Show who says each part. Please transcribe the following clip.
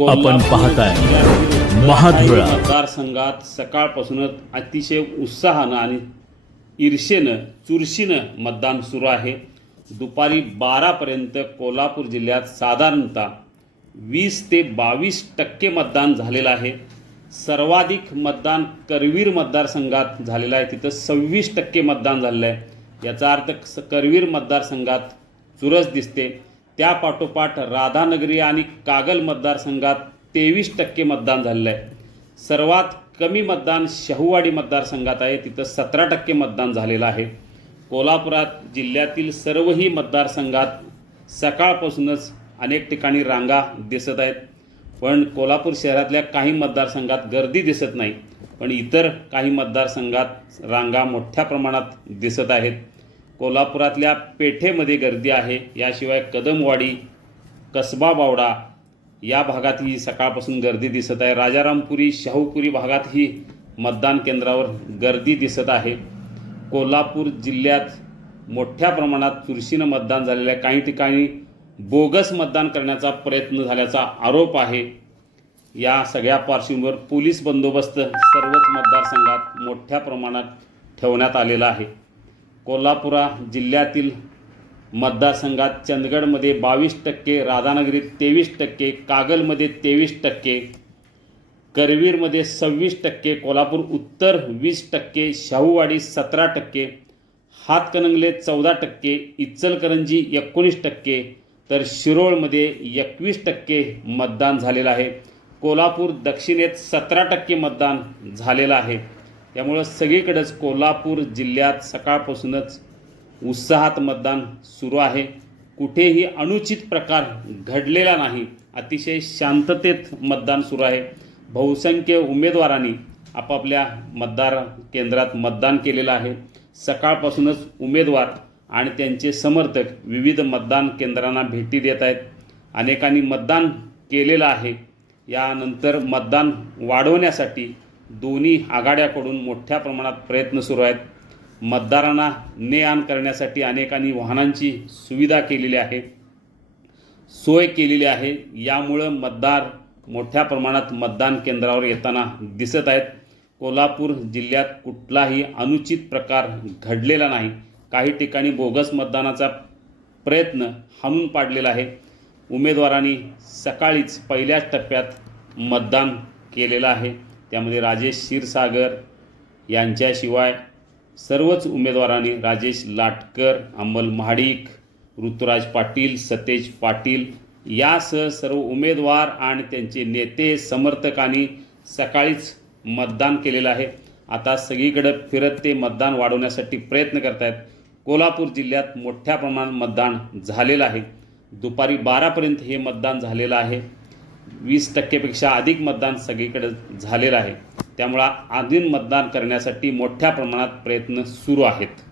Speaker 1: आपण पाहताय.
Speaker 2: काही मतदारसंघात सकाळपासूनच अतिशय उत्साहानं आणि ईर्षेनं चुरशीनं मतदान सुरू आहे. दुपारी बारापर्यंत कोल्हापूर जिल्ह्यात साधारणतः वीस ते बावीस टक्के मतदान झालेलं आहे. सर्वाधिक मतदान करवीर मतदारसंघात झालेलं आहे. तिथं सव्वीस टक्के मतदान झालेलं आहे. याचा अर्थ करवीर मतदारसंघात चुरस दिसते. त्या पाठोपाठ राधानगरी आणि कागल मतदारसंघात तेवीस टक्के मतदान झालेलं आहे. सर्वात कमी मतदान शाहूवाडी मतदारसंघात आहे. तिथं सतरा टक्के मतदान झालेलं आहे. कोल्हापुरात जिल्ह्यातील सर्वही मतदारसंघात सकाळपासूनच अनेक ठिकाणी रांगा दिसत आहेत. पण कोल्हापूर शहरातल्या काही मतदारसंघात गर्दी दिसत नाही. पण इतर काही मतदारसंघात रांगा मोठ्या प्रमाणात दिसत आहेत. कोल्हापुरातल्या पेठेमध्ये गर्दी आहे. याशिवाय कदमवाडी कसबा बावडा या भागातही सकाळपासून गर्दी दिसत आहे. राजारामपुरी शाहूपुरी भागातही मतदान केंद्रावर गर्दी दिसत आहे. कोल्हापूर जिल्ह्यात मोठ्या प्रमाणात चुरशीनं मतदान झालेलं आहे. काही ठिकाणी बोगस मतदान करण्याचा प्रयत्न झाल्याचा आरोप आहे. या सगळ्या पार्श्वभूमीवर पोलीस बंदोबस्त सर्वच मतदारसंघात मोठ्या प्रमाणात ठेवण्यात आलेला आहे. कोल्हापुरा जिल्ह्यातील मतदारसंघात चंदगडमध्ये बावीस टक्के राधानगरीत तेवीस टक्के कागलमध्ये तेवीस टक्के करवीरमध्ये सव्वीस टक्के कोल्हापूर उत्तर वीस टक्के शाहूवाडी सतरा टक्के हातकणंगले चौदा टक्के इचलकरंजी एकोणीस टक्के तर शिरोळमध्ये एकवीस टक्के मतदान झालेलं आहे. कोल्हापूर दक्षिणेत सतरा टक्के मतदान झालेलं आहे. त्यामुळं सगळीकडेच कोल्हापूर जिल्ह्यात सकाळपासूनच उत्साहात मतदान सुरू आहे. कुठेही अनुचित प्रकार घडलेला नाही. अतिशय शांततेत मतदान सुरू आहे. बहुसंख्य उमेदवारांनी आपापल्या मतदार केंद्रात मतदान केलेलं आहे. सकाळपासूनच उमेदवार आणि त्यांचे समर्थक विविध मतदान केंद्रांना भेटी देत आहेत. अनेकांनी मतदान केलेलं आहे. यानंतर मतदान वाढवण्यासाठी दोन्ही आघाड्याकडून मोठ्या प्रमाणात प्रयत्न सुरू आहेत. मतदारांना ने आण करण्यासाठी अनेकांनी वाहनांची सुविधा केलेली आहे. सोय केलेली आहे. यामुळं मतदार मोठ्या प्रमाणात मतदान केंद्रावर येताना दिसत आहेत. कोल्हापूर जिल्ह्यात कुठलाही अनुचित प्रकार घडलेला नाही. काही ठिकाणी बोगस मतदानाचा प्रयत्न हाणून पाडलेला आहे. उमेदवारांनी सकाळीच पहिल्याच टप्प्यात मतदान केलेलं आहे. त्यामध्ये राजेश क्षीरसागर यांच्याशिवाय सर्वच उमेदवारांनी राजेश लाटकर अंमल महाडिक ऋतुराज पाटील सतेज पाटील यासह सर्व उमेदवार आणि त्यांचे नेते समर्थकांनी सकाळीच मतदान केलेलं आहे. आता सगळीकडं फिरत ते मतदान वाढवण्यासाठी प्रयत्न करत आहेत कोल्हापूर जिल्ह्यात मोठ्या प्रमाणात मतदान झालेलं आहे. दुपारी बारापर्यंत हे मतदान झालेलं आहे. वीस टक्केपेक्षा अधिक मतदान सगळीकडे झालेलं आहे. त्यामुळं अधीन मतदान करण्यासाठी मोठ्या प्रमाणात प्रयत्न सुरू आहेत.